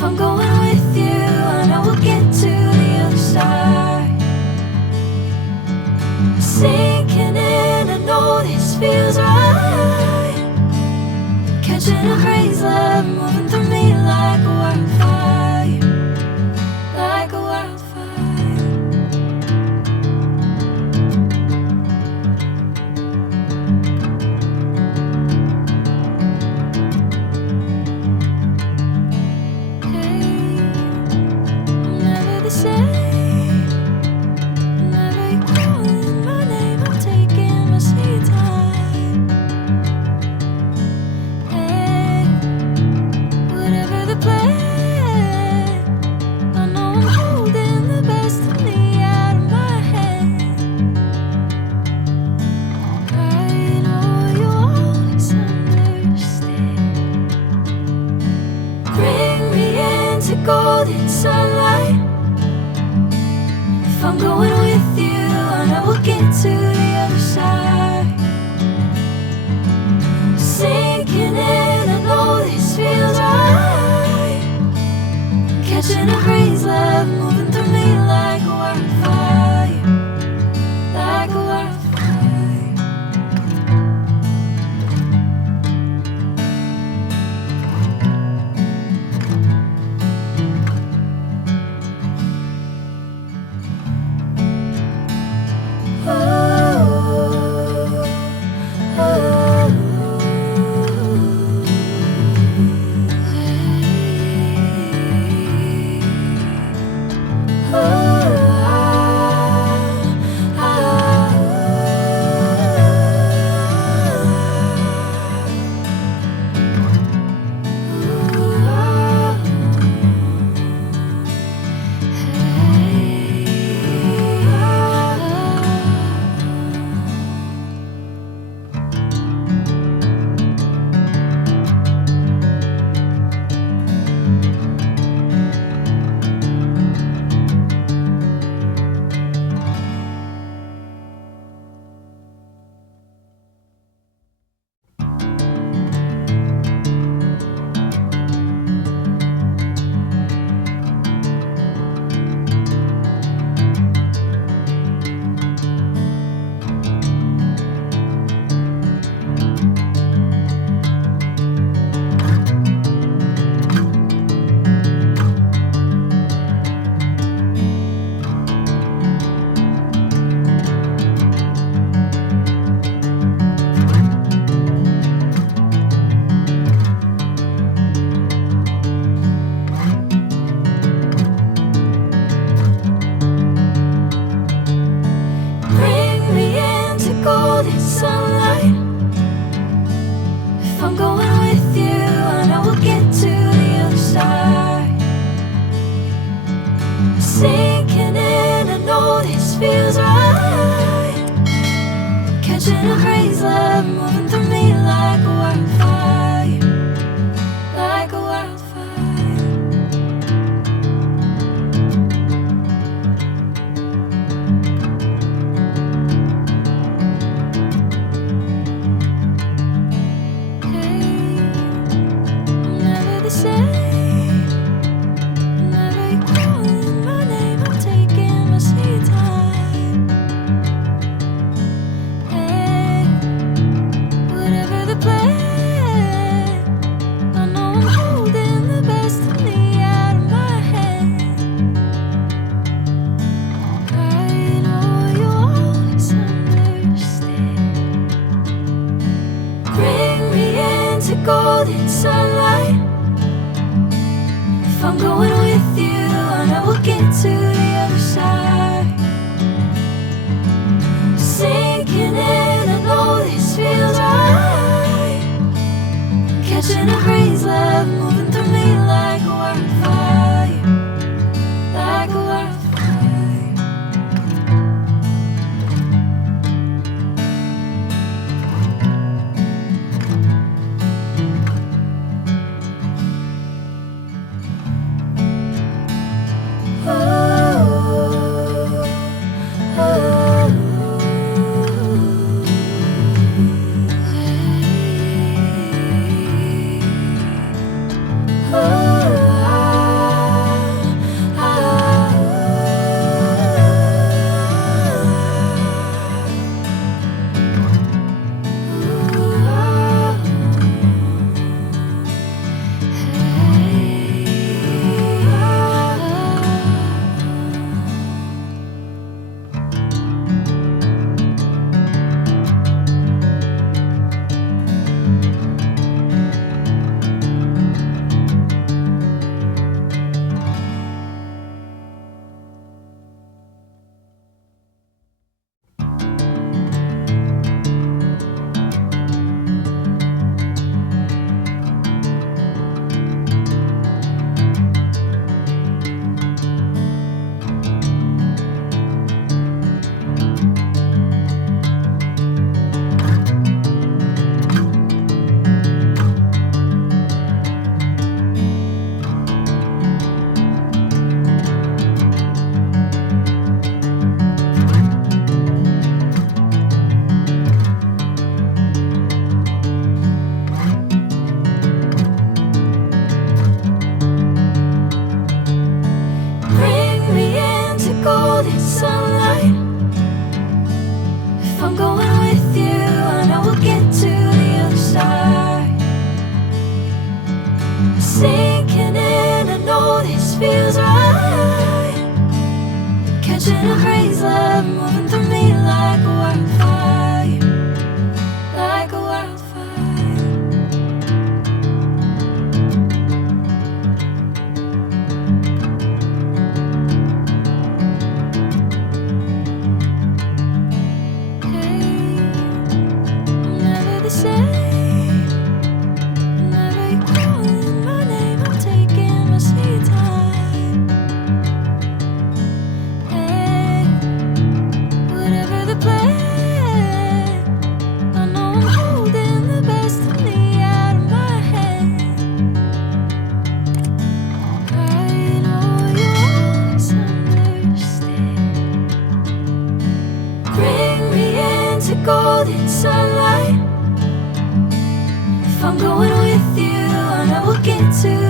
If I'm going with you, I know we'll get to the other side. Sinking in, I know this feels right. Catching a crazy love, moving through me like a wildfire, like a wildfire. Golden sunlight. If I'm going with you, I know we'll get to the other side. Sinking in, I know this feels right. Catching a crazy love, moving through me like a wildfire, like a wildfire. Sinking in, I know this feels right. Catching a crazy love, moving through me like a wildfire, like a wildfire. Hey, I'm never the same. Golden sunlight. If I'm going with you, I know we'll get to the other side. Sinking in, I know this feels right. Catching a crazy love, moving through me like a wildfire, like a wildfire. I'm going with you, I know we'll get to the other side. Sinking in, I know this feels right. Catching a breeze, love moving through me like a wildfire, like a wildfire. Hey, I'm never the same. Whenever you're calling my name, I'm taking my sweet time. Hey, whatever the plan, I know I'm holding the best of me out of my hand. I know you always understand. Bring me into golden sunlight. If I'm going with you, I know we'll get to